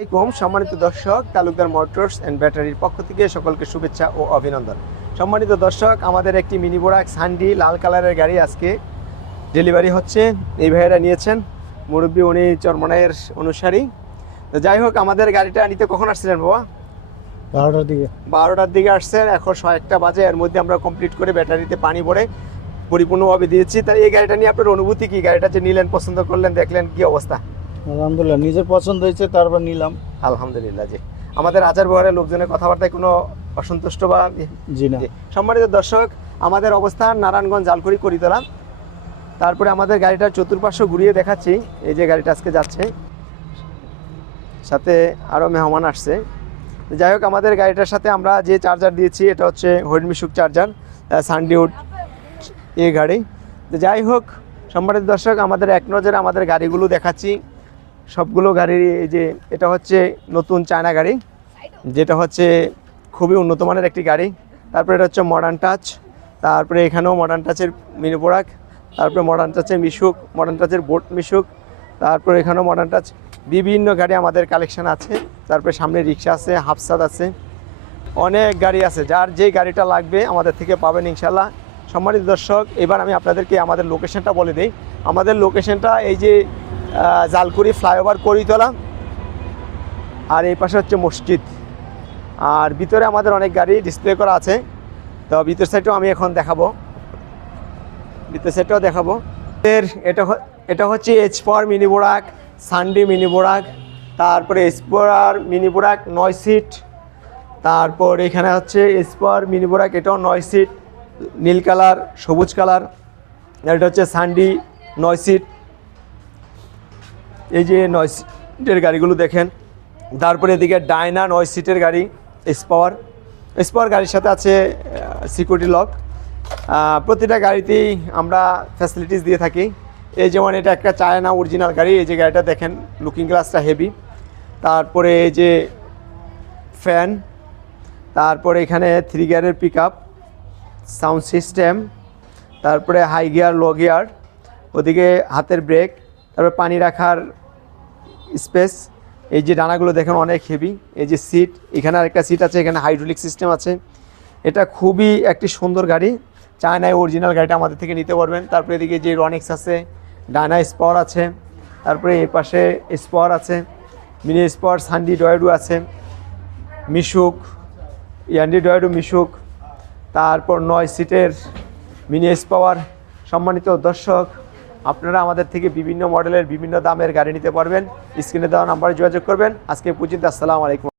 আসসালামাইকুম সম্মানিত দর্শক তালুকদার মোটরস অ্যান্ড ব্যাটারির পক্ষ থেকে সকলকে শুভেচ্ছা ও অভিনন্দন। সম্মানিত দর্শক আমাদের একটি মিনি বোরাক সান্ডি লাল কালারের গাড়ি আজকে ডেলিভারি হচ্ছে। এই ভাইয়েরা নিয়েছেন মুরব্বী উনি চরমনাইয়ের অনুসারী। তো যাই হোক আমাদের গাড়িটা নিতে কখন আসছিলেন বাবা? বারোটার দিকে। বারোটার দিকে আসছেন এখন একটা বাজে। এর মধ্যে আমরা কমপ্লিট করে ব্যাটারিতে পানি ভরে পরিপূর্ণভাবে দিয়েছি। তাই এই গাড়িটা নিয়ে আপনার অনুভূতি কি? গাড়িটা যে নিলেন পছন্দ করলেন দেখলেন কি অবস্থা? আলহামদুলিল্লাহ নিজের পছন্দ হয়েছে তারপর নিলাম। আলহামদুলিল্লাহ জি। আমাদের আচার ব্যবহারের লোকজনের কথাবার্তায় কোনো অসন্তুষ্ট বা জি না। সম্মানিত দর্শক আমাদের অবস্থান নারায়ণগঞ্জ জালকুড়ি করিতলা। তারপরে আমাদের গাড়িটার চতুর্পার্শ্ব ঘুরিয়ে দেখাচ্ছি এই যে গাড়িটা আজকে যাচ্ছে। সাথে আরও মেহমান আসছে। যাই হোক আমাদের গাড়িটার সাথে আমরা যে চার্জার দিয়েছি এটা হচ্ছে হরিমিশুক চার্জার সানডিউড এ গাড়ি। তো যাই হোক সম্মানিত দর্শক আমাদের এক নজরে আমাদের গাড়িগুলো দেখাচ্ছি। সবগুলো গাড়ির এই যে, এটা হচ্ছে নতুন চায়না গাড়ি, যেটা হচ্ছে খুবই উন্নত মানের একটি গাড়ি। তারপরে এটা হচ্ছে মডার্ন টাচ তারপরে এখানেও মডার্ন টাচের মিনি বোরাক, তারপরে মডার্ন টাচের মিশুক মডার্ন টাচের বোট মিশুক, তারপরে এখানেও মডার্ন টাচ বিভিন্ন গাড়ি আমাদের কালেকশন আছে। তারপরে সামনে রিক্সা আছে, হাফসাদ আছে। অনেক গাড়ি আছে, যার যে গাড়িটা লাগবে আমাদের থেকে পাবেন ইনশাল্লাহ সম্মানিত দর্শক, এবার আমি আপনাদেরকে আমাদের লোকেশনটা বলে দিই। আমাদের লোকেশনটা এই যে জালকুড়ি ফ্লাইওভার করিতলা। আর এই পাশে হচ্ছে মসজিদ। আর ভিতরে আমাদের অনেক গাড়ি ডিসপ্লে করা আছে। তো ভিতর সাইডটাও আমি এখন দেখাবো। ভিতর সাইডটাও দেখাবো। এর এটা এটা হচ্ছে এইচ পাওয়ার মিনি বোরাক সানডি মিনি বোরাক তারপরে পাওয়ার মিনি বোরাক নয় সিট তারপর এখানে হচ্ছে এইচ পাওয়ার মিনি বোরাক এটাও নয় সিট নীল কালার, সবুজ কালার এটা হচ্ছে সানডি নয় সিট এই যে নয় সিটের গাড়িগুলো দেখেন, তারপরে এদিকে ডায়না নয় সিটের গাড়ি এসপাওয়ার এসপাওয়ার গাড়ির সাথে আছে সিকিউরিটি লক প্রতিটা গাড়িতেই আমরা ফ্যাসিলিটিস দিয়ে থাকি। এই যেমন এটা একটা চায়না অরিজিনাল গাড়ি, এই যে গাড়িটা দেখেন লুকিং গ্লাসটা হেভি তারপরে এই যে ফ্যান তারপরে এখানে থ্রি গিয়ারের পিক সাউন্ড সিস্টেম তারপরে হাই গিয়ার লো গিয়ার ওদিকে হাতের ব্রেক তারপরে পানি রাখার স্পেস। এই যে ডানাগুলো দেখেন অনেক হেভি এই যে সিট এখানে আরেকটা সিট আছে, এখানে হাইড্রোলিক সিস্টেম আছে। এটা খুবই একটি সুন্দর গাড়ি। চায়নায় অরিজিনাল গাড়িটা আমাদের থেকে নিতে পারবেন। তারপরে এদিকে যে রনিক্স আছে ডায়না স্পাওয়ার আছে, তারপরে এই পাশে স্পাওয়ার আছে মিনি স্পাওয়ার সান্ডি ডয়েডু আছে মিশুক ইয়ান্ডি ডয়েডু মিশুক তারপর নয় সিটের মিনি পাওয়ার সম্মানিত দর্শক আপনারা আমাদের থেকে বিভিন্ন মডেলের বিভিন্ন দামের গাড়ি নিতে পারবেন। স্ক্রিনে দেওয়া নাম্বারে যোগাযোগ করবেন। আজকে পর্যন্ত আসসালামু আলাইকুম।